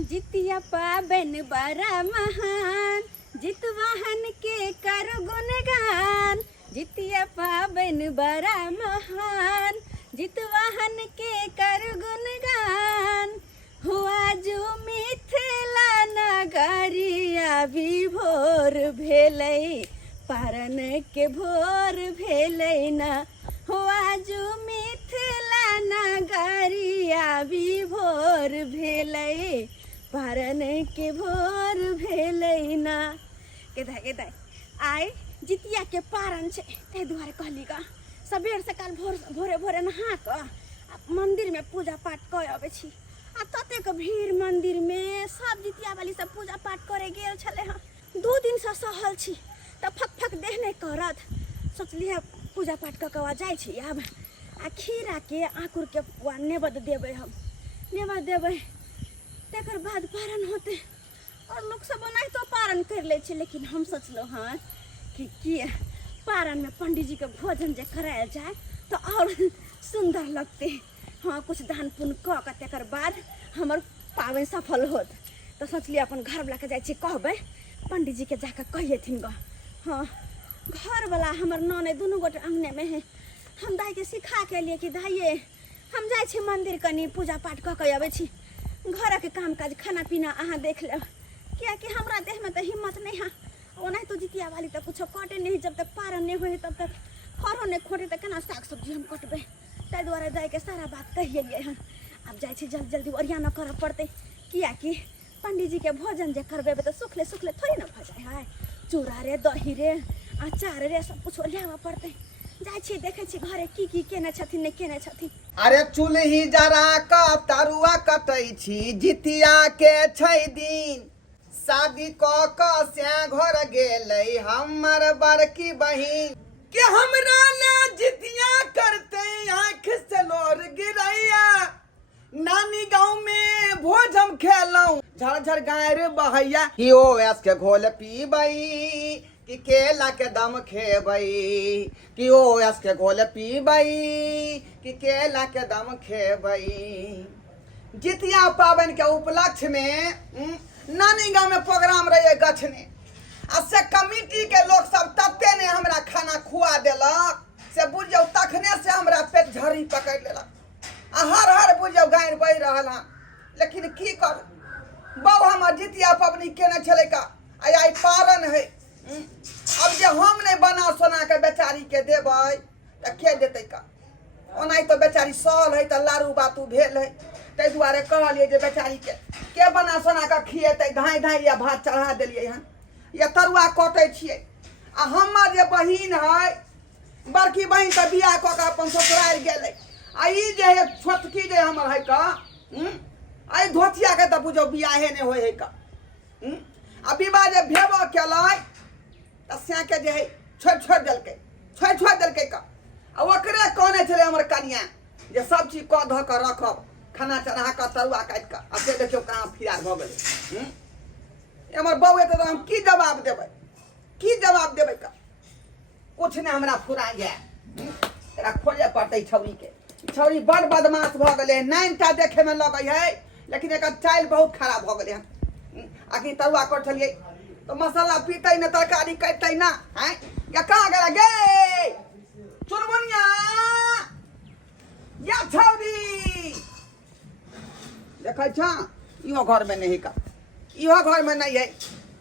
जितिया पाबन बड़ा महान, जितवाहन के कर गुणगान। जितिया पाबन बड़ा महान, जितवाहन के कर गुणगान। हुआ जो मिथिला नगरिया विभोर भेलै, पारन के भोर भेलै ना। हुआ जो मिथिला नगरिया विभोर भेलै, पारन के भोर भेलै ना। केदा आइ जितिया के पारन छै, ताहि दुआरे कहली ग सबेर सकाल भोरे भोरे नहा कऽ मंदिर में पूजा पाठ कऽ अबै छी। आ ततेक भीड़ मंदिर में सब जितिया वाली सब पूजा पाठ करे गेल छलै हँ। 2 दिन से सहल छी तऽ फक देह नहीं करत। सोचलिए पूजा पाठ कऽ के जाइ छी आब। आ खीरा के आकुर के नेवद देबै, हम नेवद देबै, तकर बाद पारण होते। और लोग सब ओनाहितो पारण कर ले छै, लेकिन हम सोचलो हाँ कि पारण में पंडित जी के भोजन जे करायल जाए तो और सुंदर लगते। हाँ कुछ दान पुण्य कऽ के तकर बाद हमर पाबनि सफल होत। तो सोचलिए अपन घर वाला के जाइ छी कहबै, पंडित जी के जाके कहिएथिन ग। हाँ घर वाला हमर ननद दुनू गोटे अंगने में है। हम दाई के सिखा के लिए कि दाइये हम जाइ छी मंदिर कनी पूजा पाठ कऽ के अबै छी। घर के काम काज खाना पीना अहाँ देख लेब, कियाकि हमरा देह में तो हिम्मत नहीं है। ओना तो जितिया वाली तो कुछ कटे नहीं, जब तक पारण नहीं हो तब तक खरो नहीं खोटे तो केना साग सब्जी हम कटबे। ताहि दुआरे दाई के सारा बात कहिए हन। अब जाइ छी जल्दी जल्दी ओरिया न करऽ पड़ते, कियाकि पंडित जी के भोजन जे करबेबे तो सुखले सुखले थोड़ी न भ जाए है। चूड़ा रे दही रे अचार रे सब कुछ ओरियाबऽ पड़ते। जाइ छी देखे छी घरे की केने छथिन नहीं केने छथिन। अरे चूल्ही जरा का तरुआ कटै छी, जितिया के छै दिन। शादी कऽ कऽ से घर गेलै हमर बड़की बहिन, के हमरा ने जितिया करते आँख से लोर गिरैया। नानी गाँव में भोज हम खेलौं, झरझर गायर बहैया। कियो ऐस के घोल पीबै कि केला के दम खेबै, कियो ऐस के घोल पीबै कि केला के दम खेबै। जितिया पाबनि के उपलक्ष्य में नानी गाँव में प्रोग्राम रहे गछने। आ से कमिटी के लोग सब तते ने हमरा खाना खुआ देलक से बुझियौ तखने से हमरा पेट झड़ी पकड़ लेलक। आ हर बुझियौ गायर बहि रहल हँ। लेकिन की कर बाबू हमर जितिया पबनी केने छलै का, आई पारण है। अब जे हम नहीं बना सोना के बेचारी के देबै तऽ के देतै का। ओनाहि तो बेचारी सहल है तो लारू बातू भेल है। ताहि दुआरे कहलिए जे बेचारी के बना सोना के खिएतै। धाई धाई या भात चढ़ा देलिए हन, या तरुआ कटै छियै। आ हमर जे बहिन है बड़की बहिन तऽ बियाह कऽ के अपन ससुराल गेलै। आ ई जे है छोटकी जे हमर है का आई धोतिया के तऽ बुझो बियाहे नहीं होय है का। आ विवाह जे भेबो केलै तऽ से के जे है छोड़ देलकै का। आ ओकरे कहने छलै हमर कनिया जे सब चीज कऽ धऽ कऽ रखब, खाना चढ़ा कऽ तरुआ काटि कऽ। आ से देखियौ कहाँ फिरार भऽ गेलै। हमर बहू एतै तऽ हम की जवाब देबै का। कुछ नहीं हमरा फुराइए। एकरा खोजे पड़तै छौरी के। छौरी बड़ बदमाश भऽ गेलै। 9टा देखे में लगै है, लेकिन एकर चालि बहुत खराब भऽ गेलै हन। आखिर तरुआ कटलिए तो मसाला पीतै न, तरकारी कटतै ना हैं। या कहाँ गेला गे चुनमुनिया, या छौरी देखै छ इहो घर में नहीं का, इहो घर में नहीं है।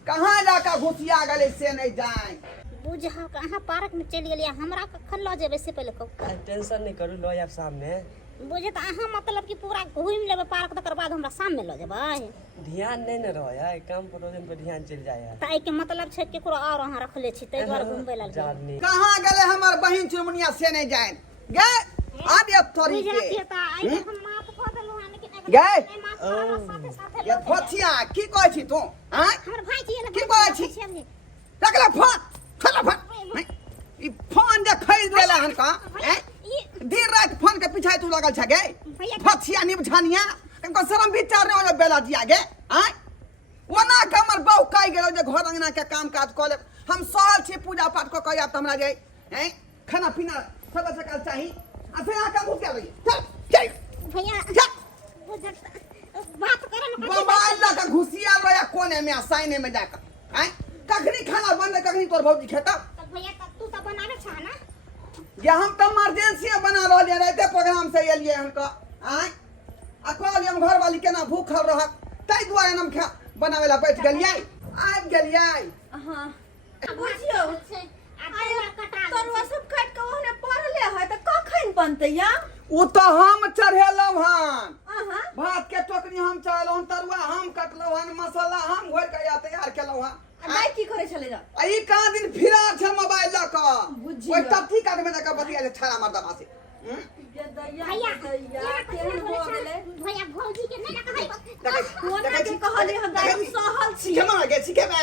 कहाँ जाकर घुसिया गले से नहीं जाए। बुझा कहाँ पार्क में चल गेलिए, हमरा कखन ल जेबै से पहले कहू। टेंशन नहीं करू, लो आब सामने। बुझे तो अहाँ मतलब कि पूरा घूम लेबै पार्क, तकर बाद हमरा सामने ल जेबै। ध्यान नहीं न रहो यार, काम प्रोग्राम पे ध्यान चल जाए यार। ताई के मतलब छै केकरो और अहाँ रखले छी, तै द्वारे घुमबै लाग जानी। कहाँ गेले हमर बहिन चुनमुनिया से नहीं जाए गे। आबे तोरी के बुझा त आई हम माफ क देलु हां, लेकिन गे साथे साथे ये फथिया की कहै छी तू हैं। हमर भाई जी की कहै छी लगला फोन चला फोन। ई फोन जे खरीद लेला हन का हैं, दिन रात फोन के पीछे तू लगल छ गे। फथिया निभझानिया इनको शर्म विचार नहीं हो बेला दिया गे हैं। ओना के हमर बहू कहि गेलो जे घर अंगना के काम काज क ले। हम सहल छी पूजा पाठ को कहिया त हमरा जे हैं खाना पीना सब सकाल चाहिए। आ फिर आ का घुस गेल चल चल भैया चल बात करे न मोबाइल लग घुसिया रहा कोने में साइने में जाकर आय कखनी खाना बंद कखनी तोर भौजी खाता तो भैया तब तू तो बनावे छा ना या हम तो इमरजेंसी बना रहलिए रहते प्रोग्राम से एलिए हमको आय आ कहलिए हम घर वाली केना भूखल रहत तै दुआरे हम खा बनावे ला बैठ गेलिए आबि गेलिए हां बुझियो तरुआ सब काट के ओहने पड़ले है त कखन बनतै या उ तो हम चढ़ेलौ हन आहा भात के टोकरी हम चढ़ेलौ हन तरुआ हम कटलौ हन मसाला हम घोर के या तैयार केलौ हन दाई की करे चले जा आई कहाँ दिन फिरार छ मोबाइल ल क बुझियो। ओइ टट्टी काट में जाकर बतिया ले छाड़ा मर्दमा से ये दैया भैया दैया केहन हो गेले भैया भौजी के नहीं ना कहै कोना के कहले हम दाई सहल छी सीखे में गे सीखे में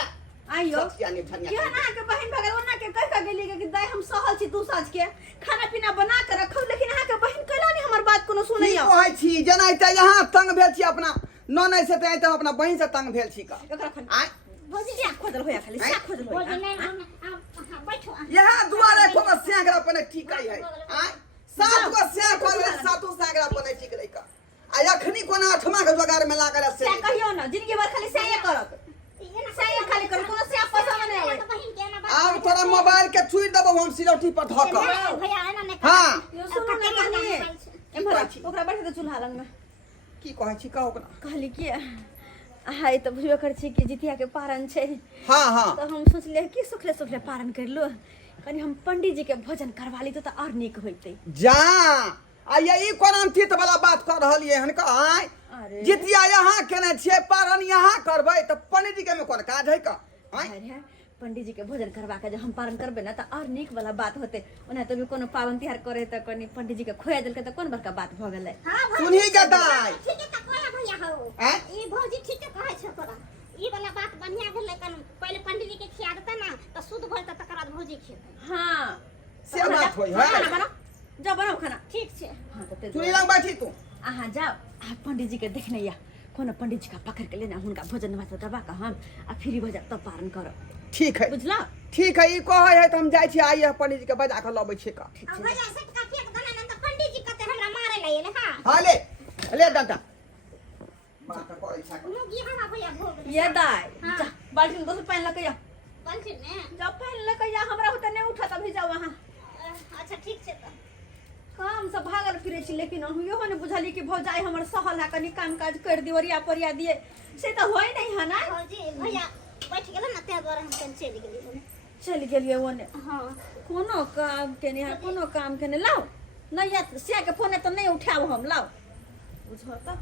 आइयो यानी धनिया केहन अहाँ के बहन भगल ओना के कह गेली कि दाई हम सहल छी तू साज के खाना पीना बना के रखौ लेकिन अहाँ के बहन कहला नहीं हमर बात कोनो सुनैया कहै छी जेना त यहाँ तंग भेल छी अपना ननै से त अपना बहिन से तंग भेल छी का एकरा खन आय भौजी क्या खोजल होया खाली क्या खोजल भौजी होया नहीं हां बैठो यहाँ दुआरे को सैगरा पने ठीक है आय सात को सैग को सातों सैगरा पने ठीक लै का आ अखनी कोना आठमा के जोगार में लागल से से कहियो ना जिंदगी भर खाली सैया करत सैया खाली करत कोनो से पसंद नहीं आवे बहिन के ना आब तोरा मोबाइल के छुई देबो हम सिलौटी पर धक भैया एना नहीं हां यो सुनो ना कहनी एमहर ओकरा बैठे त चूल्हा लंग में की कहै छी कहो ना कहली कि हाय त बुझबे कर छी कि जितिया के पारण छै हां हां तो हम सोचले कि सुखले सुखले पारण कर लो कनी हम पंडित जी के भोजन करवा ली तो और नीक होइते जा आ यही कोन तीत वाला बात कर रहलिए हन का आय अरे जितिया यहाँ केने छिए पारण यहाँ करबै त पंडित जी के में कोन काज है का आय अरे पंडित जी के भोजन करवा के जब हम पारण करबे ना त और नीक वाला बात होते ओना तो भी कोनो पावन तिहार करे त कनी पंडित जी के खोया देल के त कोन बड़का बात भ गेलै हां सुनही गदाय ठीक है त कहला भैया हो हैं ई भौजी ठीक कहै छ तोरा ई वाला बात बढ़िया भेलै कन पहले पंडित जी के खिया देता ना त शुद्ध भइल त तकर बाद भौजी खेतै हां से बात होई है खाना बनाओ जा बनाओ खाना ठीक छै हां त सुनी लंग बैठी तू आहा जाओ आ पंडित जी के देखने या कोनो पंडित जी का पकड़ के लेना हुनका भोजन भात दबा के हम आ फिर भोजन तब पारण करब ठीक है बुझला ठीक है ई कहै है त हम जाइ छी आइए पंडित जी के बजा के लबै छी का ठीक अब छै भैया सट का फेंक देना न त पंडित जी कते हमरा मारे ले हां हां ले डंडा बात करै छ मुगी हमरा भैया भोग ये दाई हाँ। जा बाल्टी में 2 पानी लेके आ बंसी ने जा पानी लेके आ हमरा होता नहीं उठा तभी जाओ वहां अच्छा ठीक छै त काम सब भागल फिरे छी लेकिन हम यो ने बुझली कि भौजाई हमर सहल है कनी काम काज कर दिवरिया परिया दिए से त होय नहीं है ना भौजी भैया बैठ गेल न ते द्वारा हम चल गेली चल गेलिए ओने हां कोनो काम के नहीं है कोनो काम के नहीं लाओ नहीं या से के फोन तो नहीं उठाओ हम लाओ बुझो त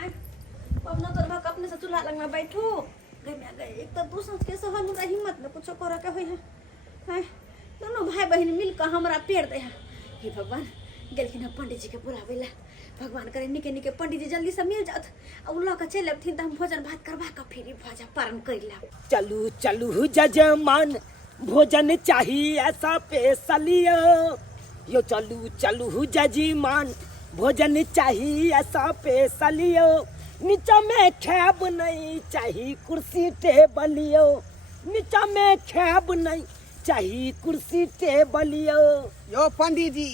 आय अब न तो अपने से चूल्हा लग में बैठू गई में गई एक तो तू सोच के सहल हमरा हिम्मत न कुछ करे के होय है हैं दोनों भाई बहन मिल के हमरा पेड़ दे है हे भगवान गेलखिन पंडित जी के बुलावे ला भगवान करे निके निके पंडित जी जल्दी से मिल जात आ उ लक चल अबथिन त हम भोजन भात करवा के फिर भोजा पारण कर ला चलू चलू जजमान भोजन चाहिए ऐसा पेशलियो यो चलू चलू जजमान भोजन चाहिए ऐसा पेशलियो नीचा में खैब नहीं चाहिए कुर्सी टेबलियो नीचा में खैब नहीं चाहिए कुर्सी टेबलियो यो पंडित जी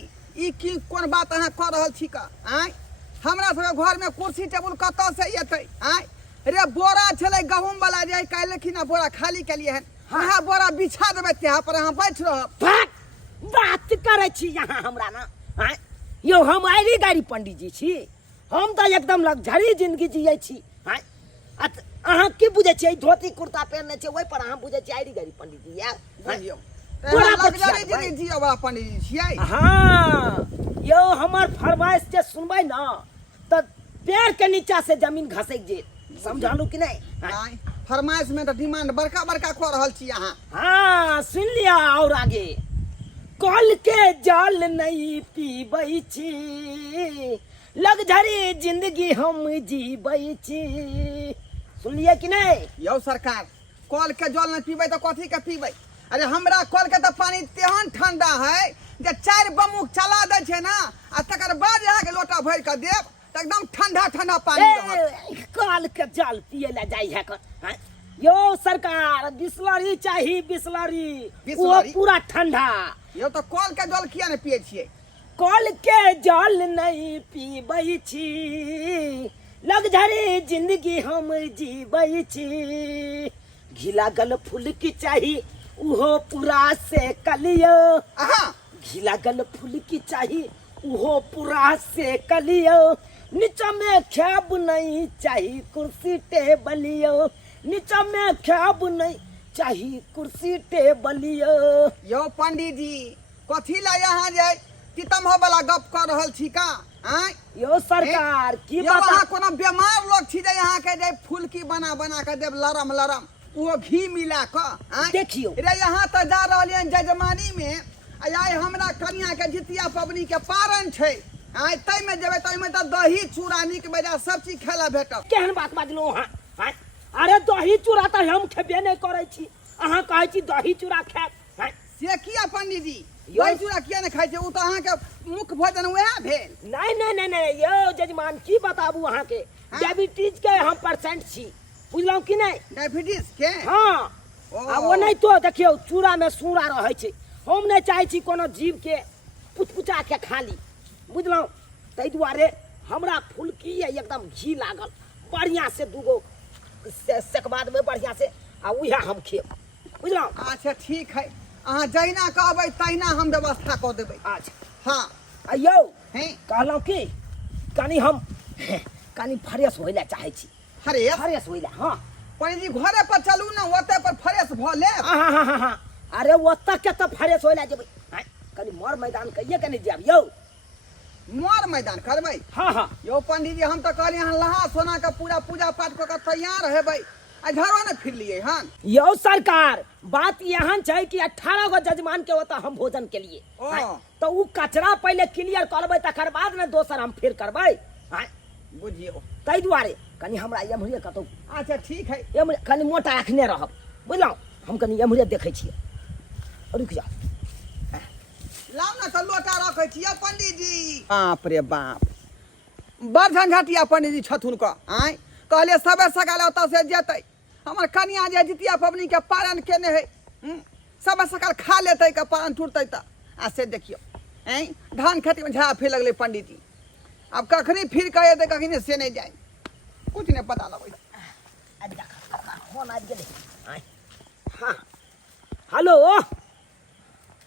ई की कोन बात अहाँ कह रहल छी का आय हमरा सब घर में कुर्सी टेबुल कतौ से एतै आय रे बोरा छलै गहूम वाला जे काल्हिखिन बोरा खाली केलिए हन वहाँ बोरा बिछा देबै तेहा पर अहाँ बैठ रहब भाग बात करे छी यहाँ हमरा ना आय यो हम आइरी गाड़ी पंडित जी छी हम तो एकदम लग्जरी जिंदगी जियै छी आय अहाँ की बुझे छी धोती कुर्ता पहनने छी ओइ पर अहाँ बुझे छी आइरी गाड़ी पंडित जी यार बुझियो बोरा बोरा पर छियै, जिंदगी जियो वाला पंडित जी छियै हाँ यो हमार फरमाइश जे सुनबै ना तो पैर के नीचा से जमीन घसक जे समझालू कि नहीं आय फरमाइश में तो डिमांड बड़का बड़का कह रहल छी अहाँ हाँ सुन लिया और आगे कल के जल नहीं पीबै छी लग्जरी जिंदगी हम जीबै छी सुनलिए कि नहीं यौ सरकार कल के जल नहीं पीबै तो कथी के पीबै अरे हमरा कल के तो पानी तेहन ठंडा है जे 4 बमुक चला दै छै ना आ तकर बाद यहाँ के लोटा भर के देब तो एकदम ठंडा ठंडा पानी रहत कल के जल पिए ला जाई है कर हाँ? यो सरकार बिस्लरी चाहिए बिस्लरी वो बिसलरी? पूरा ठंडा यौ तो कल के जल किया नहीं पिए छियै कल के जल नहीं पीबै छी लग्जरी जिंदगी हम जीबै छी घिला गल फूल की चाही उहो पूरा से कलियो आहा घिला गल फूल की चाही उहो पूरा से कलियो नीचा में खेब नहीं चाही कुर्सी टेबलियो नीचा में खेब नहीं चाही कुर्सी टेबलियो। यो पंडित जी कथी ला यहाँ जाय तितम वाला गप कर रहल छी का आय यो सरकार की यो बता वहाँ कोनो बीमार लोग छी जे यहाँ के जे फुलकी बना बना के देव लरम लरम वो घी मिला के आय देखियो रे यहाँ तो जा रहलियन जजमानी में आय हमरा कन्या के जितिया पबनी के पारण छै आय तै में जेबै तै में तो दही चूड़ा नीक बेजा सब चीज खेला भेटत। केहन बात बाजलो हां अरे दही चूड़ा त हम खेबे नहीं करै छी अहाँ कहै छी दही चूड़ा खाय से किया पंडित जी दही चूड़ा किया नहीं खाइ छै उ तो अहाँ के मुख्य भोजन वएह भेल। नहीं नहीं नहीं नहीं यो जजमान की बताबू अहाँ के डायबिटीज के हम पेशेंट छी बुझलौ कि नहीं डायबिटीज के हां आ वो नहीं तो देखियो चूड़ा में सूरा रहै छै हम नहीं चाहै छी कोनो जीव के पुचपुचा के खा ली बुझलौ तै दुआरे हमरा फुलकी एकदम घी लागल बढ़िया से दूगो सेकबा देबै बढ़िया से आ उहे हम खेब बुझलौ। अच्छा ठीक है अहाँ जहिना कहबै तहिना हम व्यवस्था कऽ देबै। अच्छा हाँ आ यौ हैं कहलौ कि कनी हम कनी फ्रेश होइला चाहै छी फ्रेश फ्रेश होइला हां पंडित जी घरे पर चलू ना ओते पर फ्रेश भ ले। हाँ अरे ओतऽ के तो फ्रेश होइला जेबै कनी मर मैदान कहिए कनी जाब यौ मोर मैदान करबै। हाँ यो पंडित जी हम तो कहलिए अहाँ लहा सोना का पूरा पूजा पाठ कऽ के तैयार हेबै आ घरवा न फिर लिए हन। यौ सरकार बात यहाँ छै कि 18 गो जजमान के होता हम भोजन के लिए तो उ कचरा पहले क्लियर करबै तकर बाद में दोसर हम फिर करबै बुझियो तै दुआरे कनी हमरा एम्हरे कतौ अच्छा ठीक है एम्हरे कनी मोटा रखने रहब बुझलौ हम कनी एम्हरे देखै छियै रुक जा लाउ ना तो लोटा रखै छियै पंडित जी। बाप रे बाप बड़ झंझटिया पंडित जी छथुन का आय कहले सबे सकाल ओतऽ से जेतै हमर कन्या जे जितिया पबनी के पारण केने है सबे सकाल खा लेतै के पारण टूटतै त आ से देखियो हैं धान खेती में झाड़ा फिर लगले पंडित जी अब कखनी फिर कहे दे कखनी से नहीं जाए कुछ नहीं पता लगै। आज देखा फोन आज गेलै हाँ हेलो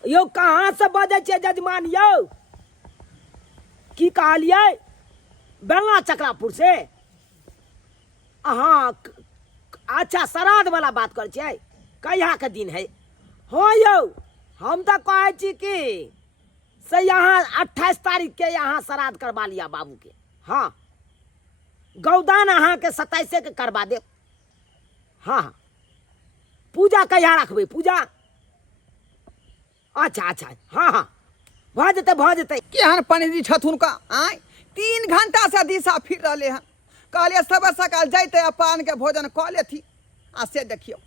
यो कहाँ से बजै छियै जजमान यौ की कहलियै बेलना चक्रापुर से अहाँ अच्छा श्राद्ध वाला बात कर छियै कहिया के दिन है हाँ यौ हम तो कहै छी कि से यहाँ 28 तारीख के यहाँ श्राद्ध करवा लिया बाबू के हाँ गौदान अहाँ के 27 के करवा देब हाँ पूजा कहिया रखबै पूजा अच्छा हाँ भ जेतै केहन पंडित जी छथुन का आय 3 घंटा से दिशा फिर रहले हन कहलिए सबे सकाल जैते आ पान के भोजन कऽ लेथी आ से देखियो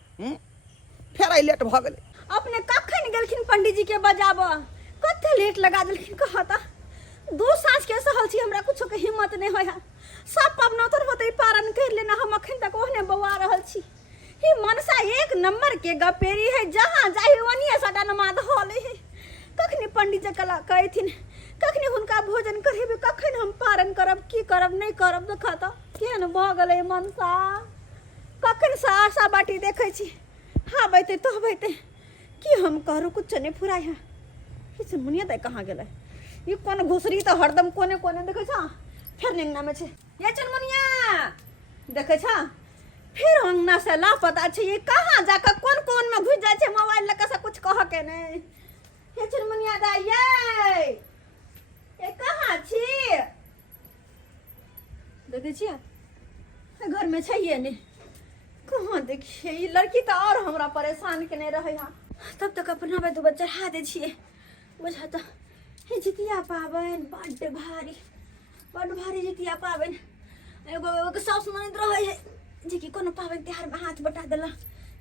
फेर आई लेट भ गेलै। अपने कखन गेलखिन पंडित जी के बजाबऽ कते लेट लगा देलखिन कहता 2 साँझ के सहल छी हमरा कुछो के हिम्मत नहीं होय सब पबनौतर होते पारण कर लेना हम अखन तक ओहने बौआ रहल छी ही मनसा एक नंबर के गपेरी है जहां जाहि वनिए सटा नमाज होले है कखनी पंडित जी कला कहथिन कखनी हुनका भोजन करेबे कखन हम पारण करब की करब नहीं करब देखा त केहन भ गेलै मनसा कखन सा आशा बाटी देखै छी हाँ बैते तो बैते की हम करू कुछ नहीं फुराय है किछ मुनिया दे कहाँ गेलै ये कोन घुसरी तो हरदम कोने कोने देखै छ फिर निंगना में छे ये चनमुनिया देखै छ फिर अंगना से लापता छे ये कहाँ जाकर कोन में घुस जाय छे मोबाइल लका से कुछ कह के नहीं ये चनमुनिया दा ये कहाँ छी देखै छियै घर में छैये नहीं कहाँ देखिए ये लड़की तो और हमरा परेशान के नहीं रहे हाँ तब तक अपना बे दुबा चढ़ा दे छिए बुझा तो हे जितिया पाबन बड़ भारी जितिया पाबन एगो साउस ननद रहे है जे कि कोनो पाबन त्योहार में हाथ बटा देला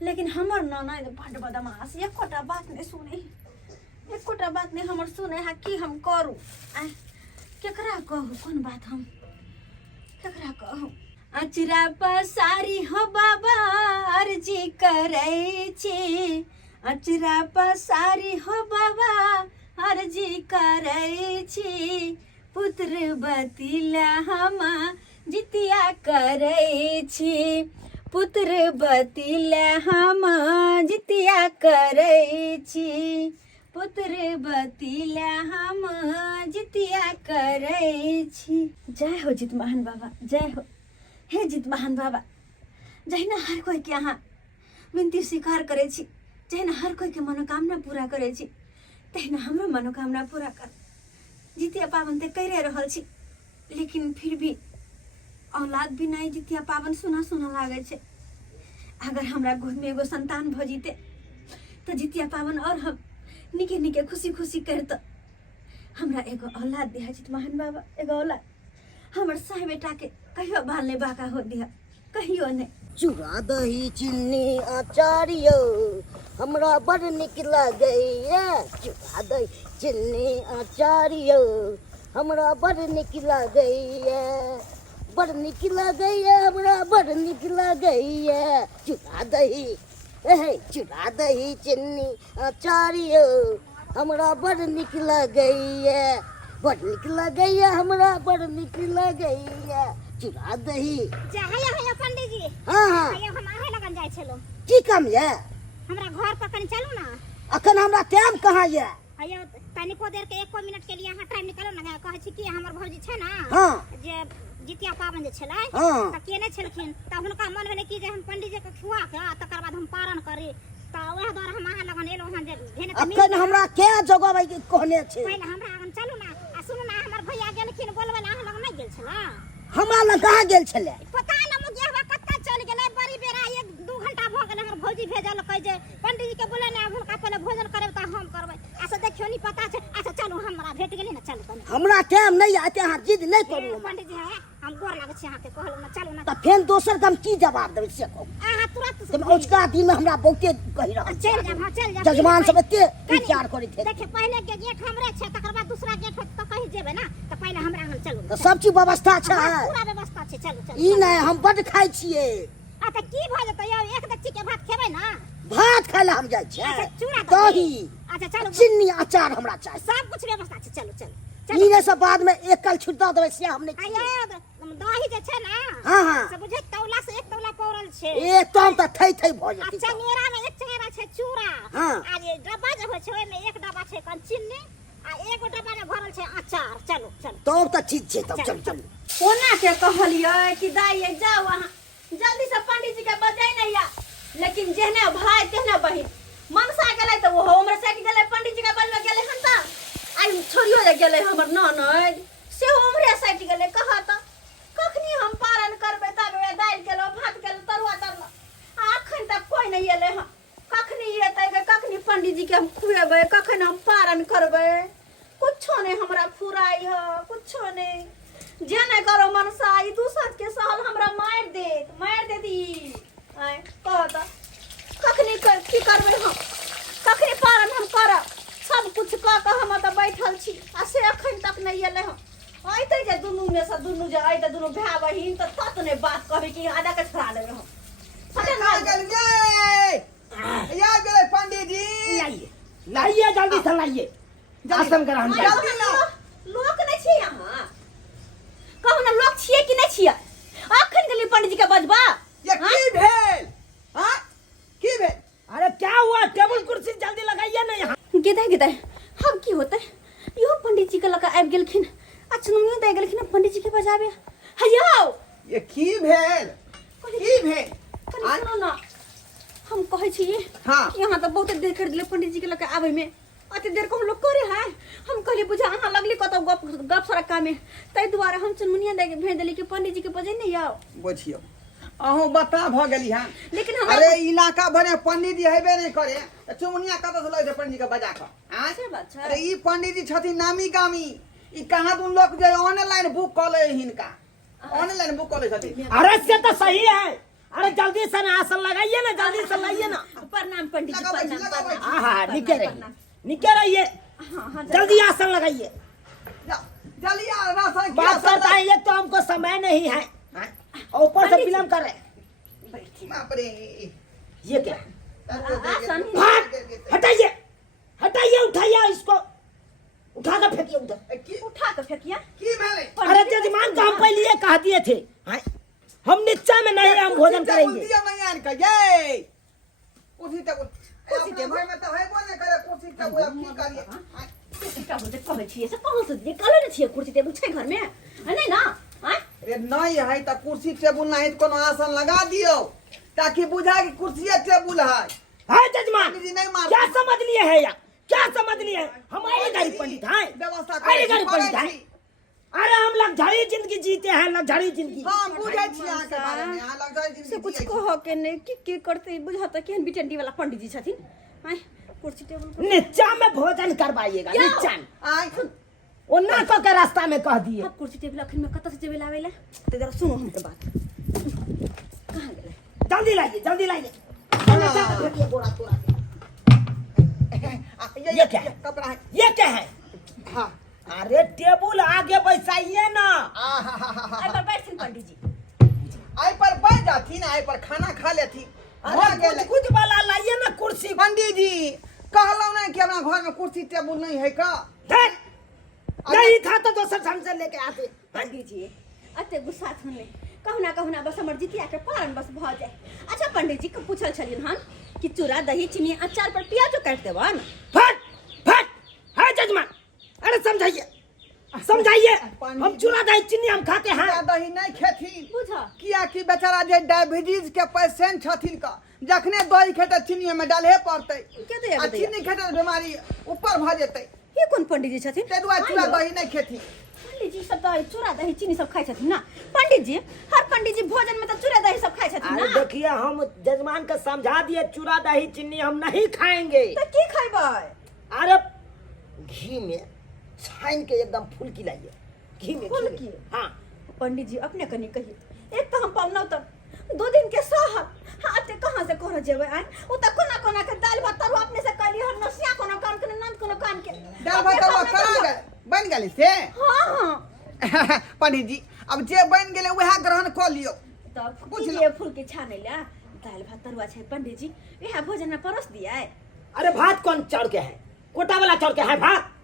लेकिन हमर ननद बड़ बदमाश एकोटा बात नहीं हमर सुने है कि हम करू केकरा कहू कोन बात हम केकरा कहू अचरा पसारी हो बाबा अर्जी करै छी अचरा पसारी हो बाबा अर्जी करै छी पुत्र बतिला हम जितिया करै छी पुत्र बतिले हम जितिया करै छी पुत्र बतिले हम जितिया करै छी। जय हो जितवाहन बाबा, जय हो हे जितवाहन बाबा। जहिना हर कोई के अहाँ विनती स्वीकार करै छी, जहिना हर कोई के मनोकामना पूरा करै छी, तहिना हमरो मनोकामना पूरा कर। जितिया पाबन तऽ करिए रहल छी, लेकिन फिर भी औलाद भी नहीं जितिया पाबन सुना सुना लागे छे। अगर हमरा गोद में एगो संतान भ जीते तो जितिया पाबन और हम निके निके खुशी खुशी करत। हमरा एगो औलाद दिया जितवाहन बाबा, एगो औलाद हमर सह बेटा के कहियो बाल नहीं बाका हो दिया, कहियो नहीं। चूड़ा दही चीनी अचार यो हमरा बड़ निक लागैया। चूड़ा दही चीनी अचार यो हमरा बड़ निक लागैया, बड़ निक लागैया हमरा बड़ निक लागैया। चूड़ा दही चूड़ा दही चीनी अचार यो हमरा बड़ निक लागैया, बड़ निक लागैया हमरा बड़ निक लागैया। चूड़ा दही हैया पंडित जी। हाँ हाँ हैया हम आहे लगन जाय छलो। की काम ये? हमरा घर पर कनी चलू ना। अखन हमरा टाइम कहाँ ये? हैया तनिको देर के 1 मिनट के लिए अहाँ टाइम निकालो ना। कहै छी कि हमर भौजी छै ना, हाँ जे जितिया पाबन जे छलै हाँ। त केने छलखिन, त हुनका मन भेलै कि जे हम पंडित जी के खुआ के तकर बाद हम पारण करी। त ओहे द्वारा हम अहाँ लगन एलो हन जे भेने त अखन हमरा क्या जगह भाई कहने छे? पहिले हमरा लगन चलू ना। आ सुनू ना, हमर भैया गेलखिन बोलबे ला, अहाँ लगन नहीं गेल छला? हमरा लग कहाँ गेल छले? पता न मुझे हवा कत्ता चल गेलै। बड़ी बेरा 1-2 घंटा भ गेलै। हमर भौजी भेजल कह जे पंडित जी के बोले ने हुनका पहले भोजन करे त हम करबै। अच्छा देखियो नी पता छै। अच्छा चलू, हमरा भेट गेली ना, चलू कनी। हमरा टाइम नहीं आते, अहाँ जिद नहीं करू। पंडित जी है, हम गोर लागै छी अहाँ के, कहलू ना चलू ना। त फेन दोसर हम की जवाब देबै से कहू? अहाँ तुरंत तुम औजका दिन में हमरा बहुते कहि रहल छी। चल जा, हां चल जा। जजमान सब एते विचार करै थे। देखिए पहले के गेट हमरे छै, तकर बाद दूसरा गेट होत त कहि जेबै ना। त पहले हमरा आंगन चलू। त सब चीज व्यवस्था छै? पूरा व्यवस्था छै, चलू चलू। ई नहीं, हम बड खाइ छियै। आ त की भ जेतै यौ? एक डेगची के भात खेबै ना? भात खाय ला हम जाय अच्छा छै। चूड़ा दही अच्छा चलू, चीनी अचार हमरा चाहिए। सब कुछ व्यवस्था छै, चलू चलू। ई ने सब बाद में एक कल छुट दऽ देबै से हम नहीं खाइ। आया दही जे छै ना, हाँ हाँ से बुझे तौला से 1 तौला पौरल छै। एकदम त थई थई भ जेतै। अच्छा मेरा में 1 चेहरा छै चूड़ा। हाँ। आ जे डब्बा जे होइ छै ओय में 1 डब्बा छै कन चीनी, आ 1 डब्बा में भरल छै अचार। चलू चलू। तब त ठीक छै, तब चल चल। कोना के कहलिए कि दाई जाओ वहाँ जल्दी से पंडित जी के बजाय नहीं या, लेकिन जेहने भाई तेहने बहिन मनसा गेलै त वो हमरे साइड गेलै, पंडित जी के बजबे गेलै हन त आई छोरियो जे गेलै हमर ननद से हमरे साइड गेलै। कहा त कखनी हम पारण करबै तब वे दाल केलो भात केलो तरुआ तरलो, अखन तक कोई नहीं एलै हन। कखनी एतै गे, कखनी पंडित जी के हम खुएबै, कखन हम पारण करबै? कुछो नहीं हमरा फुराई ह, कुछो नहीं। जे नहीं करो मनसा, ई दूसर के साल हमरा मार दे दी। आय कह त कखनी की करबै हम? कखनी पारण हम करब? सब कुछ कह के हम त बैठल छी, आ से अखन तक नहीं एलै हम। आइते जे दुनू में से दुनू जे आइते दुनू भाई बहिन त तत नहीं बात कहबै कि आधा के छोड़ा देबै हम। या गेले पंडित जी। लाइए लाइए जल्दी से लाइए, आसन कर हम जाए। लोक नहीं छी यहाँ, कहू ना लोक छिए कि नहीं छिए? अखन गेली पंडित जी के बजबा। ये की भेल? हां की भेल? अरे क्या हुआ? टेबल कुर्सी जल्दी लगाइए ना यहाँ। गिदाय हम की होते यो पंडित जी के लगा आबि गेलखिन। अच्छा नुनियो दे गेलखिन पंडित जी के बजाबे। हयौ ये की भेल? की भेल? कनी सुनो ना, हम कहै छी हाँ। यहाँ तो बहुत देर कर दिले पंडित जी के लगा आबे में। अते देर को हम लोग करे है, हम कहले बुझा अहाँ लगली कतौ गप सरा कामे, तै दुआरे हम चुनमुनिया दे भेज देली कि पंडित जी के बजे नहीं आओ। बुझियो अहूँ बता भ गेली हन। लेकिन हम अरे इलाका भरे पंडित जी हेबे नहीं करे, चुमनिया कतऽ से लगे पंडित जी के बजा के? से बात छै। अरे ई पंडित जी छथिन नामी गामी। ई कहाँ दुन लोग जे ऑनलाइन बुक कर ले हिनका, ऑनलाइन बुक कर ले छथिन। अरे से तो सही है। अरे जल्दी से ना आसन लगाइए ना, जल्दी से लाइए ना। प्रणाम पंडित जी, प्रणाम। हाँ निके रहिए, जल्दी आसन लगाइए। जल्दी आ राशन बात करता है ये तो हमको समय नहीं है। ऊपर से फिल्म कर रहे। बाप रे ये क्या? आसन भाग, हटाइए हटाइए, उठाइए इसको, उठा कर फेंकिए उधर। उठा के फेंकिया की भेले अरे जजमान को हम पहले कह दिए थे हैं? हम नीचा में नहीं हम भोजन करेंगे। दिया मैंने का ये कुर्सी टेबुल कुर्सी टेबुल में तो है बोले करे कुर्सी टेबुल अब की करिए कुर्सी टेबुल देख कहै छियै से कहां से निकाले न छियै कुर्सी टेबुल छै घर में है नहीं ना हैं? अरे नहीं है तो कुर्सी टेबुल नहीं तो कोनो आसन लगा दियो ताकि बुझा कि कुर्सी टेबुल है। है जजमान पंडित जी नहीं मार क्या समझ लिए है या क्या समझ लिए हमारे गाड़ी पंडित हैं व्यवस्था अरे गाड़ी पंडित करै हैं। अरे हम लग्जरी जिंदगी जीते हैं लग्जरी जिंदगी। हां बुझै छी अहाँ के बारे में अहाँ लग जाय से कुछ कहो के नहीं की करते बुझाता केहन बिटंडी वाला पंडित जी छथिन हैं? कुर्सी टेबुल पर नीचा में भोजन करवाइएगा क्या? नीचा में आई वो ना को के रास्ता में कह दिए। अब कुर्सी टेबुल अखन में कत से जेबे लावेला तो जरा सुनो हमके बात कहां गेले जल्दी लाइए जल्दी लाइए। ये क्या है? कपड़ा है ये क्या है? हां अरे टेबुल आगे बैसाइए ना। आई पर बैठिन पंडित जी आई पर बैठ जाती ना आई पर खाना खा लेती और कुछ कुछ वाला लाइए ना कुर्सी। पंडित जी कहलो ना कि हमरा घर में कुर्सी टेबुल नहीं है का धत! नहीं था तो दोसर ढंग से लेके आते। पंडित जी अते गुस्सा थने कहना बस हमर जितिया के पालन बस भ जाए। अच्छा पंडित जी को पूछल छलिन हम कि चूड़ा दही चीनी अचार पर प्याजो काट देबन। फट फट है जजमान। अरे समझाइए समझाइए हम चूड़ा दही चीनी हम खाते हैं। चूड़ा दही नहीं खेती बुझा किया कि बेचारा जे डायबिटीज के पेशेंट छथिन का जखने दही खेते चीनी में डाले पड़ते के दे आ चीनी खेते तो बीमारी ऊपर भ जेते ये कौन पंडित जी छथिन? ते दुआ चूड़ा दही नहीं खेती। पंडित जी सब दही चूड़ा दही चीनी सब खाई छथिन ना पंडित जी? हर पंडित जी भोजन में तो चूड़ा दही सब खाई छथिन अरे ना। देखिए हम जजमान को समझा दिए चूड़ा दही चीनी हम नहीं खाएंगे। तो की खाइबै? अरे घी में छान के एकदम फुल्की लाइए। घी में फुल्की? हाँ पंडित जी अपने कनी कहिए एक तो हम पावना तो 2 दिन के सहल हाँ ते कहां से कोना जेबै आय ओ त कोना के दाल भात तरुआ अपने से कहली हर नसिया कोना काम के नंद कोना काम के दाल भात तरुआ करा गए बन गेली से हां पंडित जी अब जे बन गेले वह ग्रहण क लियो। तब बुझ लो। ये फूल के छाने ला दाल भात तरुआ छै पंडित जी यह भोजन में परोस दिया। अरे भात कौन चाउर के है? कोटा वाला चाउर के है भात?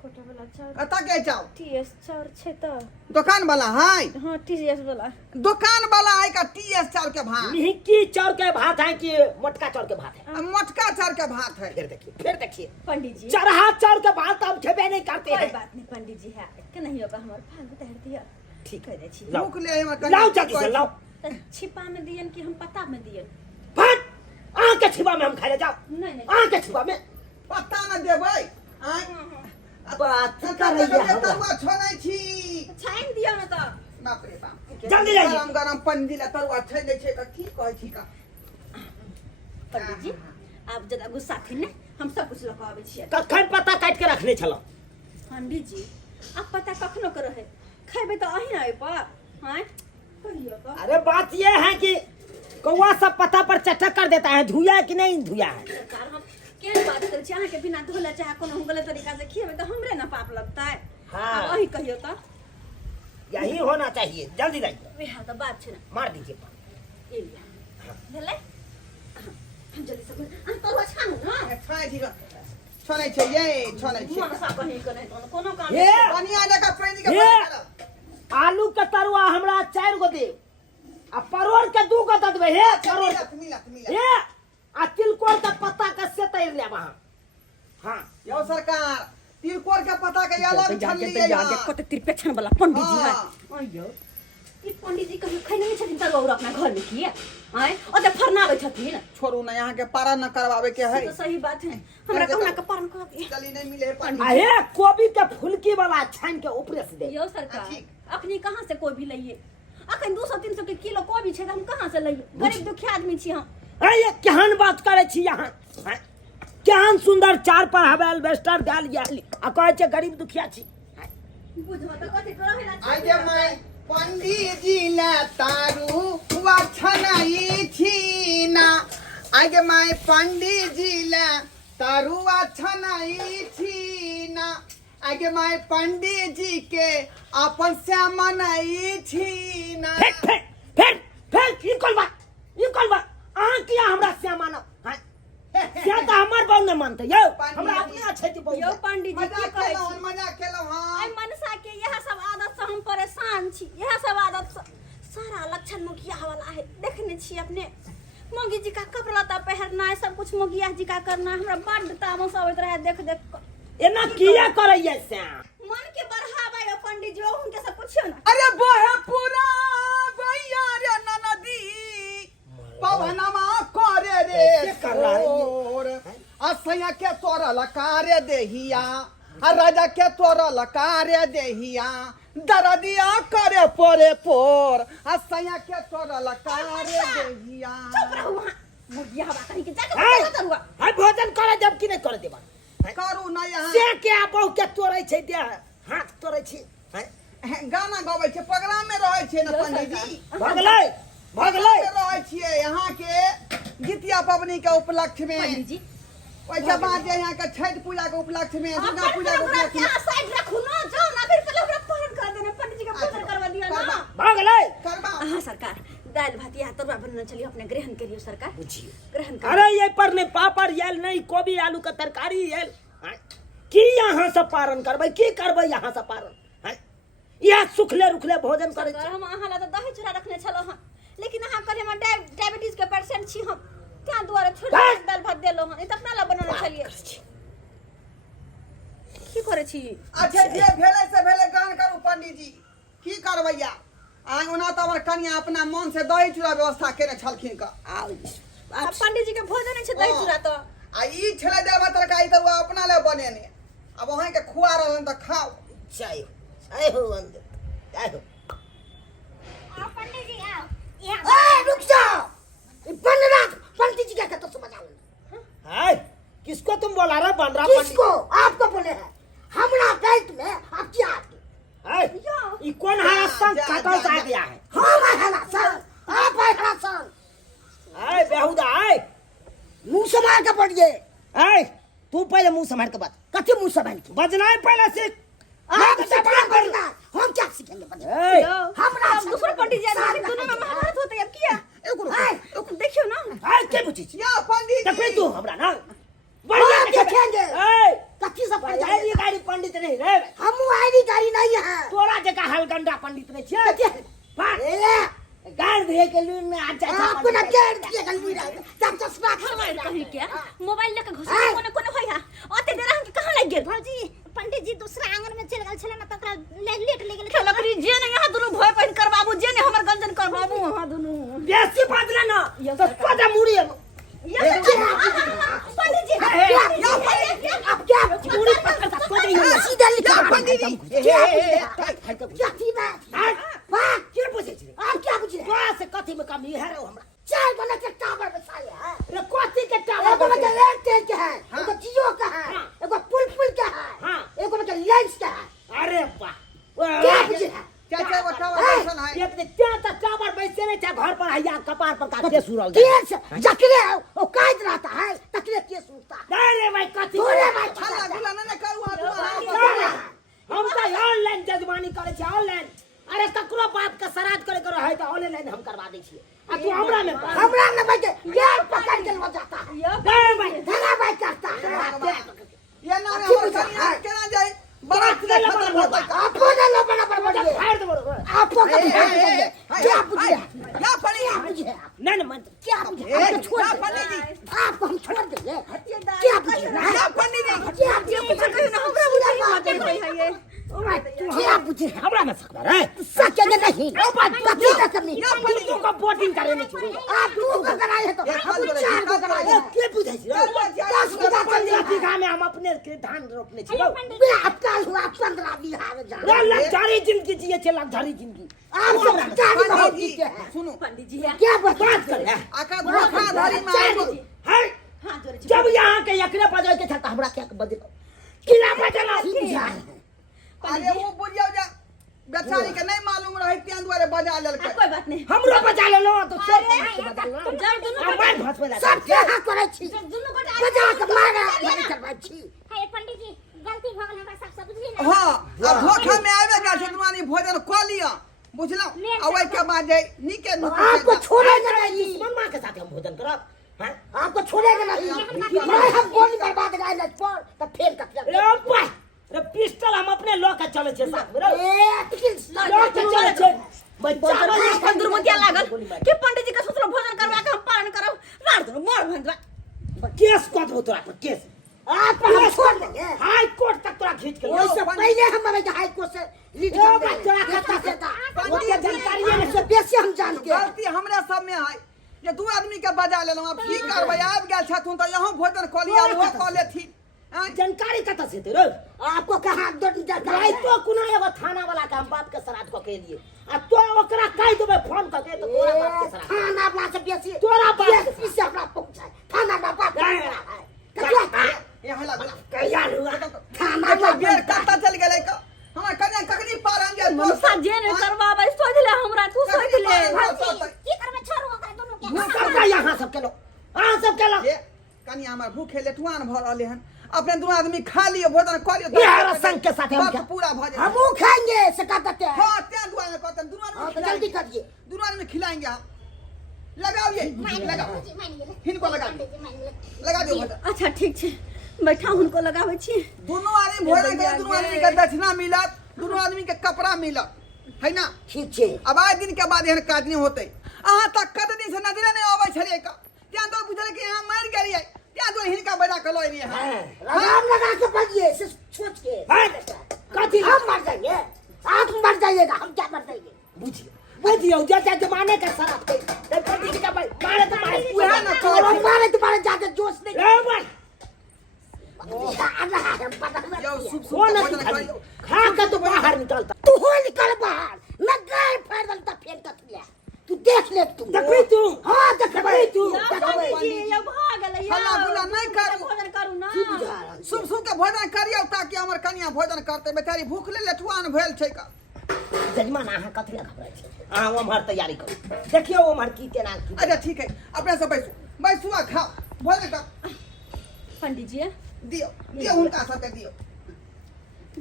कोटा वाला चाउर कता के चाउ टीएस चाउर छै त दुकान वाला है हां टीएस वाला दुकान वाला है का टीएस चाउर के भात मिहिकी चाउर के भात है कि मोटका चाउर के भात है? मोटका चाउर के भात है। फिर देखिए पंडित जी चरहा चाउर के भात हम खेबे नहीं करते कोई हैं। बात नहीं पंडित जी है के नहीं होगा हमार फाल उतार दिया ठीक कह दे छी लाओ। भूख ले हमर लाओ जल्दी से लाओ। त छिपा में दियन कि हम पता में दियन? फट आँख के छिपा में हम खाए जाओ। नहीं नहीं आँख के छिपा में पत्ता न देबै आय बात कता कर रही है तरुआ छोनै छी छाइन दिया न त बाप रे बाप जल्दी जाइए। गरम गरम पंडी ला तरुआ छै दै छै का की कहै छी का पंडित जी आप ज्यादा गुस्सा थी ने हम सब कुछ लगा आवे छियै। कखन पता काट के रखने चलो। पंडित जी आप पता कखनो कर रहे खाइबे त अही आए पर हैं कहियो त अरे बात ये है कि कौवा सब पता पर चटक कर देता है धुया है कि नहीं धुया है। सरकार हम केन बात करे छी अहाँ के बिना धोला चाहे कोनो हम गलत तरीका से खिएबे त हमरे ना पाप लगता है। हाँ। आप अही कहियो त यही होना चाहिए। जल्दी जाइए वे हां त बात छै ना मार दीजिए। ए लिया भेले हम जल्दी से हम तो छानु ना छै ठीक छोनै छै ये छोनै छै मन सा कहीं करे कोनो काम ये बनिया जका पैनी के ये बंद आलू के तरुआ हमरा 4 गो दे आ परोड़ के 2 गो दे देबे। हे परोड़ मिलत ये आ तिलकोर के पत्ता के से तैर ले वहां। हाँ यो सरकार तिलकोर के पत्ता के अलग छल्ली है यार देखो त त्रिपेक्षण वाला पंडित जी है। हाँ। अयो ई पंडित जी कहीं खैले नहीं छथिन तरुआ और अपना घर में किए आए और त फरनावे छथिन छोड़ू ना यहाँ के पारा न करवावे के है तो सही बात है हमरा कहना के पारण कर दिए। चली नहीं मिले पंडित आ ये कोबी के फुलकी वाला छान के ऊपर से दे। यो सरकार ठीक। अपनी कहां से कोई भी लइए अखन 200-300 के किलो कोई भी छै त हम कहां से लइए गरीब दुखिया आदमी छी हम। ये केहन बात करे छी यहाँ? हैं? केहन सुंदर 4 पर हवे अल्बेस्टर डाल गेल आ कहे छे गरीब दुखिया छी। बुझो त कथि करेला आई जे मैं पंडित जी ले तारू हुआ छनाई छी ना आई जे मैं पंडित जी ले तारू हुआ छनाई छी ना आई जे मैं पंडित जी के अपन से मनाई छी ना फेंक ई कोल बा आ किया हमरा से मानो हैं? से त हमर बन ने मानते यो पंडित हमरा जी। अपने अच्छे थी यो पंडित जी की मजाक कहै केलहुँ छी मजाक केलहुँ हाँ आई मनसा के यह सब आदत से हम परेशान छी यह सब आदत से सारा लक्षण मुखिया वाला है देखने छी अपने मोगी जी का कपड़ा लता पहनना है सब कुछ मोगिया जी का करना हमरा बड्ड तामस आवत रहे देख देख कर एना किया करैया श्याम मन के बढ़ावा यो पंडित जी उनके से पूछियो ना अरे बोहे पूरा गैया रे ननदी पवनमा करे रे ऐसे कर रहा है ये। तोर असैया के तोरल कार्य देहिया आ राजा के तोरल कार्य देहिया दरदिया करे पोरे पोर असैया के तोरल कार्य देहिया चुप रहो वहां मुगिया हवा कहीं के जाके है बता रुआ है भोजन करे जब कि नहीं करे देबा करू ना यहाँ से के बहु के तोड़ै छै दे हाथ तोड़ै छी हैं गाना गाबै छै प्रोग्राम में रहै छै ना पंडित जी भगलै भगलै में रहै छियै यहाँ के जितिया पबनी के उपलक्ष्य में पंडित जी ओइके बाद जे यहाँ के छठ पूजा के उपलक्ष्य में दुर्गा पूजा के उपलक्ष्य में क्या साइड रखू ना जाओ ना फिर पहले हमरा पहन कर देना पंडित जी का भोजन करवा दिया ना भगलै करबा हां सरकार दाल भात या तरुआ बनना चलिए अपने ग्रहण करियो सरकार बुझियो ग्रहण कर अरे ये पर नहीं पापड़ याल नहीं कोबी आलू का तरकारी याल की यहाँ से पारण करबै की करबै यहाँ से पारण हैं यह सुखले रुखले भोजन करे सरकार हम अहाँ ला तो दही चूड़ा रखने छलो हां लेकिन अहाँ कहले हम डायबिटीज के पेशेंट छी हम क्या द्वारा छोड़ दाल भात देलो हां ई त अपना ला बनाना चलिए की करे छी अच्छा जे भेले से भेले गान करू पंडित जी की करबैया आ ओना तो हमर कन्या अपना मन से दही चूड़ा व्यवस्था केने छलखिन का अब पंडित जी के भोजन छै दही चूड़ा तो आ ई छले देवा तरकारी तो वो अपना ले बनेने अब वहां के खुआ रहलन त खाओ चाय चाय हो अंदर चाय हो आओ पंडित जी आओ ए रुक जाओ बन रहा पंडित जी क्या तो समझ आ है किसको तुम बोला रहा बन रहा किसको आपको बोले हैं हमरा पेट में आप क्या है ये कौन हरा संग काटा आ गया है हम हरा संग आप हरा संग है बेहुदा है मुंह संभाल के पड़िए है तू पहले मुंह संभाल के बात कथी मुंह संभाल के बजना है पहले से आप से क्या करना हम क्या सीखेंगे हमरा दूसरा पंडित जी आदमी दोनों में महाभारत होते अब किया देखियो ना है के बुझी या पंडित तब जी तू हमरा ना बढ़िया देखेंगे। ए कच्ची सब पड़ आई जाएगी। गाड़ी पंडित नहीं रे हम आईडी गाड़ी नहीं है। तोरा जगह हलगंडा पंडित नहीं छियै कच्ची- बात ए, गाड़ दे के लून में आ जाए आपको ना क्या किया गलती रहा तब तो स्मार्ट हमारे कहीं क्या मोबाइल लेके घुस हाँ। कोने कोने होई हा ओते देर हम कहां लग गेल भौजी पंडित जी दूसरा आंगन में चल गल छले ना तकरा लेट ले गेल लकड़ी जे ने यहाँ दोनों भय पहिन कर बाबू जे ने हमर गंजन कर बाबू वहां दोनों बेसी बदला ना ये तो सरकार। पता मुड़ी पंडित जी अब क्या मुड़ी पकड़ का को नहीं सीधा लिखा पंडित जी क्या थी बात वाह क्या पूछे छी आप क्या पूछ रहे हैं? तोरा से कथी में कमी है रे हमरा चाय बना के टावर बसाया है रे कथी के एगो टावर में के एयरटेल के है एगो जियो का है हाँ। एगो पुलपुल का है हाँ। एगो में के लेंस का है अरे वाह क्या पूछ रहे हैं? क्या क्या बताओ कैसन है ये अपने क्या तक टावर बैसे नहीं था घर पर हैया कपार पर का केस उड़ल केस जकरे वो काट रहता है तकरे केस उठता है अरे भाई कथी तोरे भाई हल्ला गुल्ला ना करू हम तो ऑनलाइन जजमानी करे छी ऑनलाइन अरे ककरो बाप का श्राद्ध करे करो है तो ऑनलाइन हम करवा दै छी आ तू हमरा में पड़। हमरा न बैठे ये पकड़ के ले जाता है ए भाई धरा भाई करता है ये ना हमर कन्या केना जाए बारात ले खत्म होता आपको न लो बड़ा बड़ा फाड़ दे बड़ो आपको क्या पूछ रहे हैं? या पंडित क्या पूछ रहे हैं आप? नहीं मत क्या पूछ रहे हैं? आपको छोड़ या देंगे। पंडित जी आपको हम छोड़ देंगे क्या पूछ रहे हैं? या पंडित जी क्या पूछ रहे हैं? कहियो ना हमरा बुझाई माते होई है ये क्या पूछ रहे हैं? हमरा में सकबर है सच है नहीं कभी ना करनी तू को बोटिंग करे नहीं छोड़ी आप दो को कराए हैं तो हम चार को कराए हैं के बुझै छी 10 बीघा 15 बीघा में हम अपने के धान रोपने छी मैं आपका हुआ 15 बीघा में जा रे लग्जरी जिंदगी जिए छे लग्जरी जिंदगी आप सब गाड़ी बहुत पंडित जी जीते हैं सुनो पंडित जी है क्या बात बात कर कर आका धोखाधड़ी में आगो है हां जोरे जब यहाँ के एकरे बजाय के था हमरा क्या बजे किला बजला अरे वो बुझियो जा बेचारी के नहीं मालूम रहे तें द्वारे बजा लेलकै कोई बात नहीं हमरो बजा लेलो तो सब जब दोनों हमार भास बजा सब क्या करे छी जब दोनों को बजा के मारा नहीं करवा छी हे पंडित जी गलती भ गेल हमरा सब बुझली ना हां अब धोखा में आवे का छै दुआनी भोजन क लिया बुझलो आ ओइ के बाद जे नीके नुक आपको छोड़े न रही दुश्मन मां के साथ हम भोजन करब हैं? आपको छोड़ेगा नहीं नहीं हम गोली बर्बाद गए न पर तो फेल कर रे भाई रे पिस्टल हम अपने लो के चले छे साथ में रे ए प्लीज लो के चले छे बच्चा दुर्मतिया लागल कि पंडित जी का सूत्र भोजन करवा के हम पारण करब लाड़ दो मोर भंजवा केस कद हो तोरा पर केस आप हम छोड़ देंगे हाई कोर्ट तक तोरा खींच के ले उससे पहले हम हमारे हाई कोर्ट से लीड ओ कर बच्चा देंगे खाता से वो ओके जानकारी है उससे बेसी हम जानते हैं गलती हमरा सब में है ये दू आदमी के बजा लेलहुँ अब की करबै आबि गेल छथुन तऽ यहाँ भोजन कऽ लिअ ओहो कऽ लेथिन जानकारी कत से तेरे आपको कहाँ दो भाई तो कुना एगो थाना वाला के हम बाप के श्राद्ध को के लिए आ तो ओकरा कह देबे फोन क के तो तोरा बाप के श्राद्ध थाना वाला से बेसी तोरा बाप के इससे हमरा पहुंचाए थाना का बात है ये हला कहिया हुआ थाना देखो बेर कत्ता चल गेलै क हमरा कन्या ककनी पार हम गेल मनुष्य जे ने करवाबै सोच ले हमरा तू सोच ले की करबे छोड़ू ओकरा दोनों के भूख का यहाँ सब के लो हां सब के लो ये कन्या हमर भूखे लेठुआन भऽ रहले हन अपने दोनों आदमी खा लियो भोजन कर लियो यार संग के साथ हम क्या पूरा भोजन हम खाएंगे से का कहते हैं हां त्या दुआरे कहते दोनों हाँ, आदमी तो जल्दी करिए दोनों आदमी खिलाएंगे हम लगाओ ये लगाओ हिनको लगा लगा दियो भोजन अच्छा ठीक छै बैठा हुनको लगाबै छी दोनों आदमी भोजन करे दोनों आदमी के दक्षिणा मिलत दोनों आदमी के कपड़ा मिलत है ना ठीक है अब आए दिन के बाद एहन काज नहीं होते अहाँ तक कत दिन से नजरे नहीं आबै छलिए का त्या तो बुझल कि यहाँ मर गेलिए त्या तो हिनका बजा के लऽ एलिए लगाम लगा के पढ़िए से सोच के कथी हम मर जाएंगे आप मर जाइएगा हम क्या मर जाएंगे बुझियो बुझियो जैसे जमाने का शराब पे ते पंडित जी का भाई मारे तो मारे वह ना और मारे तुम्हारे जाके जोश नहीं रे भाई यो सुप सुप कौन भोजन है करियो खा के तो बाहर निकलता तू हो निकल बाहर न गाय फाड़ दल फेंक कर लिया तू देख ले तू देखबी तू हां देखबी तू पंडित जी ये भाग गेलै हल्ला गुल्ला नहीं करू भोजन करू ना सुप सुप के भोजन करियो ताकि हमर कन्या भोजन करते बेचारी भूख ले लेठुआन भेल छै का जजमान अहाँ कथी ला घबराय छी अहाँ ओम्हर तैयारी करू देखियो ओम्हर की केना की अच्छा ठीक है अपने सब बैसू बैसू आ खाओ भोजन कर पंडित जी दियो दियो हुनका सबके दियो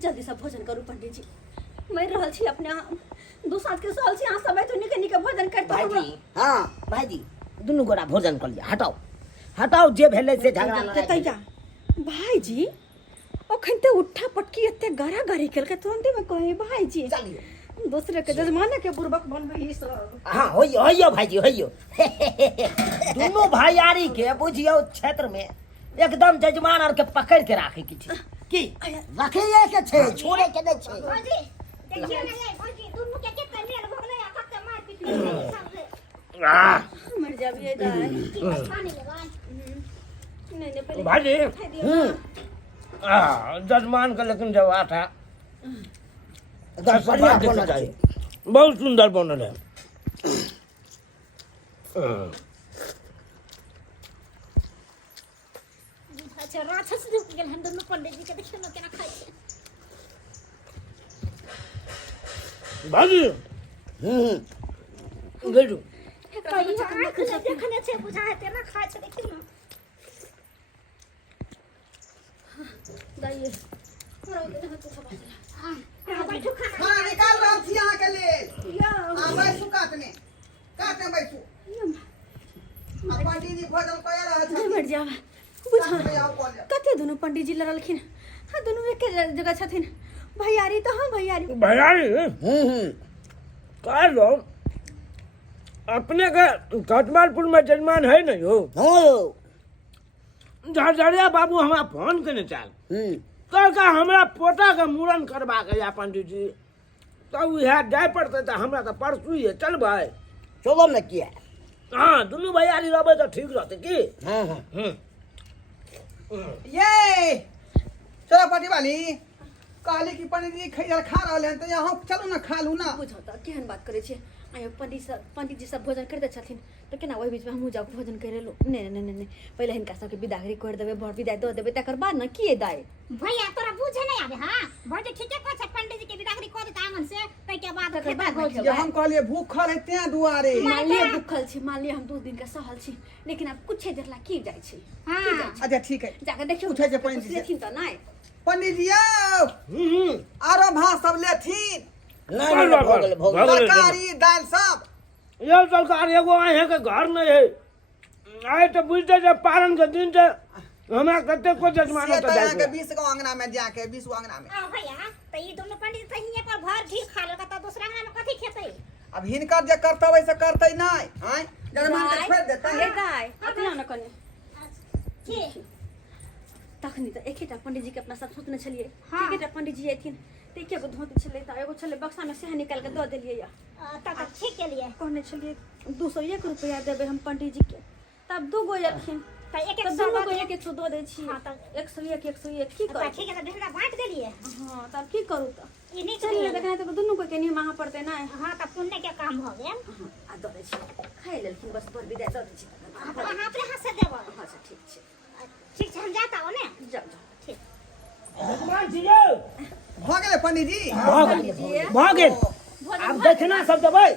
जल्दी से भोजन करू पंडित जी मर रहल छी अपने दू साथ के साल छी अहाँ सब तो निके निके भोजन करते भाईजी हां भाईजी दुनू गोरा भोजन कर लिया हटाओ हटाओ जे भेलै से झगड़ा लड़ाई तैया भाईजी ओखन ते उठा पटकी एते गरा गरी केलके तुरंते में कहे भाईजी चलिए दूसरे के जजमाने के बुर्बक बनबै ई सब हाँ होइयो होइयो भाईजी होइयो दुनू भाईयारी के बुझियो क्षेत्र में एकदम जजमान और के पकड़ के राखे की छी की रखिए के छे छोड़े के नहीं छे भौजी देखिए ना ये भौजी दोनों के मेल भोगले आ के मार पीट मर जाबिए दाई पानी लगा नहीं नहीं पहले भाजी खाई दियो जजमान का लेकिन जब था बढ़िया बोलना चाहिए बहुत सुंदर बनल है अच्छा राक्षस रुक गेल हम दोनों पंडित जी के देखियो ना केना खाइ छै भाजी गजू देखने छै बुझाय तेना खाइ छै देखियो ना दाई हमरा ओते हाथ से खबा हां बैठो खाना खाना निकाल रहल छी अहाँ के लेल या आ बैसू काटने बैसू आ पंडित जी भोजन कऽ रहल नहीं मर छथिन जावा बुझा साथ में आओ कऽ लिअ। कते दोनों पंडित जी लड़लखिन हाँ दोनों एक जगह छथिन भैयारी तो हाँ भैयारी भैयारी का लो अपने का कटमालपुर में जजमान है नहीं हो हो झरझरिया बाबू हमारा फोन करने चाल कल का हमारा पोता का मूड़न करवा के या पंडित जी तब यहाँ जाए पड़ते तो हमरा तो परसू ही है चल भाई चलो न किया हाँ दोनों भैयारी रहे तो ठीक रहते की हां हां ये चलो पार्टी वाली कहली कि पंडित जी खैर खा रहल हैं तो यहाँ चलू ना खा लू ना बुझौता केहन बात करे छे आयो पंडित जी सब भोजन करते छथिन तो केना ओहि बीच में हमहू जाके भोजन करे लो नहीं नहीं नहीं पहले हिनका सबके विदागरी कर देबे भर विदाई दो देबे तकर बाद ना किए दाई भैया तोरा बुझे नहीं आवे हां भौजी ठीके कह छै पंडित जी के विदागरी कर देता आंगन से तै के बाद खेता भौजी जे हम कहलिए भूखल है त्या दुआरे मान लिया भूखल छी मान लिया हम 2 दिन के सहल छी लेकिन अब कुछ देर ला की जाय छी हां अच्छा ठीक है जाके देखियो उठे जे पंडित जी लेथिन तो नहीं पंडित जी आरो भात सब लेथिन नहीं भोगले भोगले तरकारी दाल सब ये सरकार एगो अहे के घर नहीं है आए तो बुझते जब पारण के दिन से हमरा कते को जजमानो से तो तो यहाँ के जाए 20 गो अंगना में जाके 20 गो अंगना में आ भैया त ई दोनों पंडित त हिये पर भर घी खा लेगा त दूसरा में कथी खेतै अब हिनकर जे करता वैसे करते नहीं हैं जजमान के छोड़ देते ये हैं दाय अपना न कने छी तखनी तो एकेटा पंडित जी के अपना सब सोचने छलिए हाँ। एकेटा पंडित जी एथिन तो एके गो धोती छले त एगो छले बक्सा में से निकाल के दे देलिए या त ठीक के लिए कहने छलिए 201 रुपया देबे हम पंडित जी के तब दू गो एथिन त एक तो एक दोनों सौ को एक एक सौ दे दै छी हाँ, तो 101 101 की त करू ठीक है त ढेला बांट देलिए हां तब की करू त ई नहीं चलिए चलिए देखना तो दोनों को के नहीं माहा पड़ते ना हां त पुण्य के काम भ गेल हां आ दे दै छी खाइ लेलखिन बस पर विदा दे दै छी हां अपने हाथ से देबो हां अच्छा ठीक छै ठीक छै हम जाता हो ने जाओ जाओ ठीक जजमान जी यौ भ गेले पंडित जी भाग गेल अब दक्षिणा सब देबै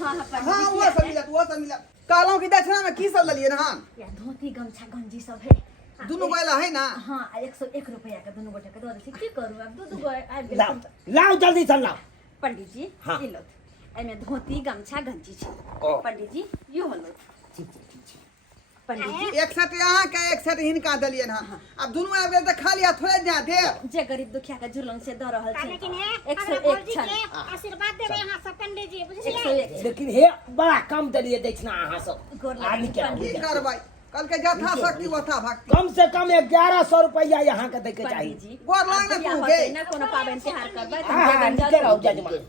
हां हां हां वो सब मिलत कहलौं कि दक्षिणा में की सब ललिए ना या धोती गमछा गंजी सब है दुनु गोला है ना हाँ 101 रुपया के दोनों गोटे के दे दै छी की करू अब दू गो आबि लाओ गेल लाओ जल्दी से लाओ पंडित जी हाँ। ई लो एमे धोती गमछा गंजी छै ओ। पंडित जी यो लो पंडित जी एक सेट यहाँ के एक सेट हिनका दलिए ना अब दुनु आबि गेल त खाली हाथ थोड़े जा दे जे गरीब दुखिया के जुलम से द रहल छै लेकिन है 101 भौजी छन के आशीर्वाद देबे यहाँ सब पंडित जी बुझलिए 101 लेकिन हे बड़ा कम देलिए दक्षिणा अहाँ सब गोर लागै आदमी के पंडित की करबै कल के जथा शक्ति वथा भक्ति कम से कम 1100 रुपया यहाँ के दे के चाहिए पंडित जी गोर लाग अब ना बियाह तू होतै गे ना कोनो पाबनि त्योहार करबै हाँ हाँ त नीचे रहो जजमान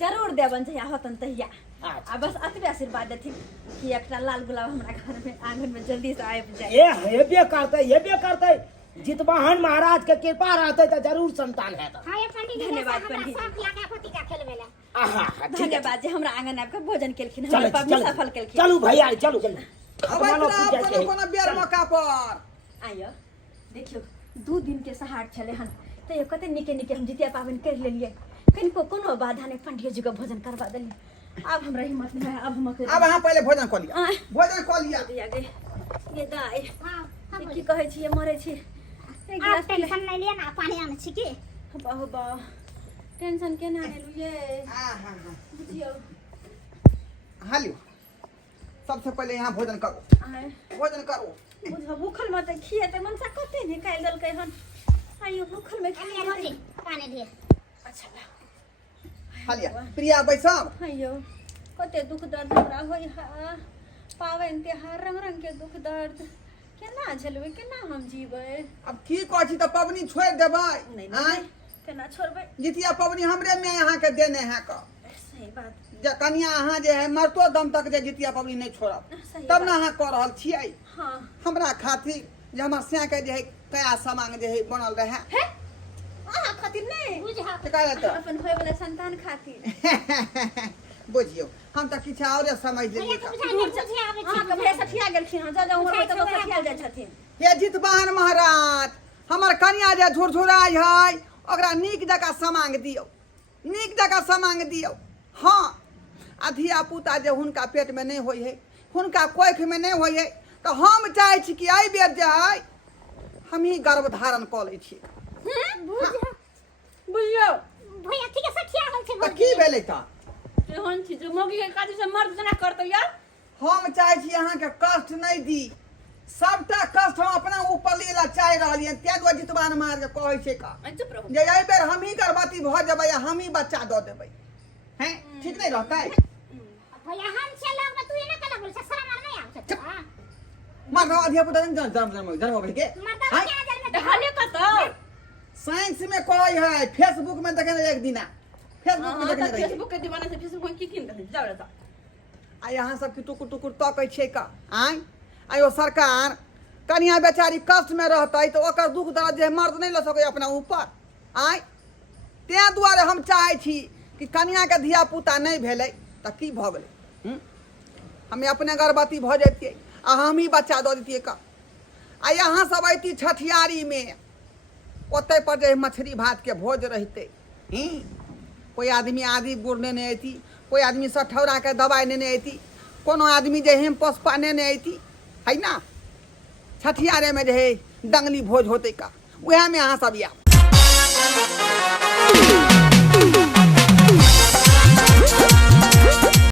जरूर देबन जहिया होतन तहिया अच्छा। आ बस अतबे आशीर्वाद देथिन कि एकटा लाल गुलाब हमरा घर में आंगन में जल्दी से आबि जाए ये हेबे करते जितवाहन महाराज के कृपा रहते तो जरूर संतान है तो हां ये पंडित जी धन्यवाद, हमरा पंडित जी। सब लागा पति का खेलबेला आहा ठीक है धन्यवाद जे हमरा आंगन आबि के भोजन केलखिन चलो हमरा पाबनि सफल चलो केलखिन चलो भैया चलो चलो अब कोनो कोनो बेर मौका पर आयो देखियो 2 दिन के सहार छले हन तो कते निके निके हम जितिया पाबनि कर लेलिए कनिको कोनो बाधा नहीं पंडित जी को भोजन करवा देलिए अब हमरा हिम्मत नहीं है अब हम अब अहाँ पहले भोजन कर लिया आय। भोजन कर लिया दिया गए ये दाई हां ये की कहै छी ये मरे छी एक आप गिलास पी ले टेंशन नहीं लिए ना पानी आने छी की बाह बाह टेंशन केना लेलु ये हां हां हां बुझियो हालियो सबसे पहले यहाँ भोजन करो आय भोजन करो बुझ भूखल मत खिए त मनसा कते निकाल देलकै हन आइयो भूखल में अम्मी भौजी पानी दिए अच्छा बा हालिया प्रिया बैसब आइयो कते दुख दर्द हमरा होय हा पावन त्योहार रंग रंग के दुख दर्द केना झेलबै केना हम जीबै अब की कहै छी त पबनी छोड़ देबै नहीं आय नहीं केना छोड़बै जितिया पबनी हमरे में अहाँ के देने है क सही बात जे कनिया अहाँ जे है मरतो दम तक जे जितिया पबनी नहीं छोड़ब सही तब बात। ना अहाँ कह रहल छियै हाँ हमरा खातिर जे हमर स्या के जे है कया सामान जे है बनल रहे हे अहाँ खातिर नहीं बुझा से कहले त अपन होय वाला संतान खातिर बुझियो हम त किछ औरे समझ भैया लेलियै के त बुझा नहीं बुझे आवे अहाँ के भैया सठिया गेलखिन हन जा उमर में तो सठिया जाइ छथिन हे जितवाहन महाराज हमर कनिया जे झुरझुराई है ओकरा नीक जकाँ समांग दियौ नीक जकाँ समांग दियौ हाँ आ धिया पुता जे हुनका पेट में नहीं होई है हुनका कोख में नहीं होई है तो हम चाहे छी कि एहि बेर जे है हम ही गर्भ धारण कऽ लै छी बुझा बुझियो भैया ठीक है सठिया होल छै तऽ की भेलै तऽ एहन छी जो मौगी के काज से मर्द जना करतो यार हम चाहे छी अहाँके कष्ट नहीं दी सबटा कष्ट हम अपना ऊपर लेला चाहि रहलियै तैं दुआरे जितवाहन महाराज के कहै छै का चुप रहो जे एहि बेर हम ही गर्भवती भऽ जेबै आ हम ही बच्चा दऽ देबै हैं ठीक नहीं रहतै भैया हम से लोग में तू ये ना कला बोल ससुरा मार नहीं आव छै हां मार अधिया पुता जन्म भेल के मर्दा हैं? क्या जल में देखलिए कत साइंस में कहै है फेसबुक में देखने एक दिना फेसबुक में देखने रहियै फेसबुक के दीवाना से फेसबुक में की करते जाओ रे आ यहाँ सब की टुकुर टुकुर तकै छै का आय आयो सरकार कनिया बेचारी कष्ट में रहतै तो ओकर दुख दर्द जे मर्द नहीं ल सकै अपना ऊपर आय तैं दुआरे हम चाहै छी कि कनिया के धिया पुता नहीं भेलै तऽ की भऽ गेलै हमे अपने गर्भवती भऽ जैतियै आ हम ही बच्चा दऽ दितियै का आ यहाँ सब अयती छठियारी में ओतै पर जे मछली भात के भोज रहितै कोई आदमी आदि गुड़ नेने अयती कोई आदमी सठौरा के दवाई नेने अयती कोनो आदमी जे हेम पसपा नेने अयती है ना छठियारे में जे है दंगली भोज होते का वह में अहाँ सब या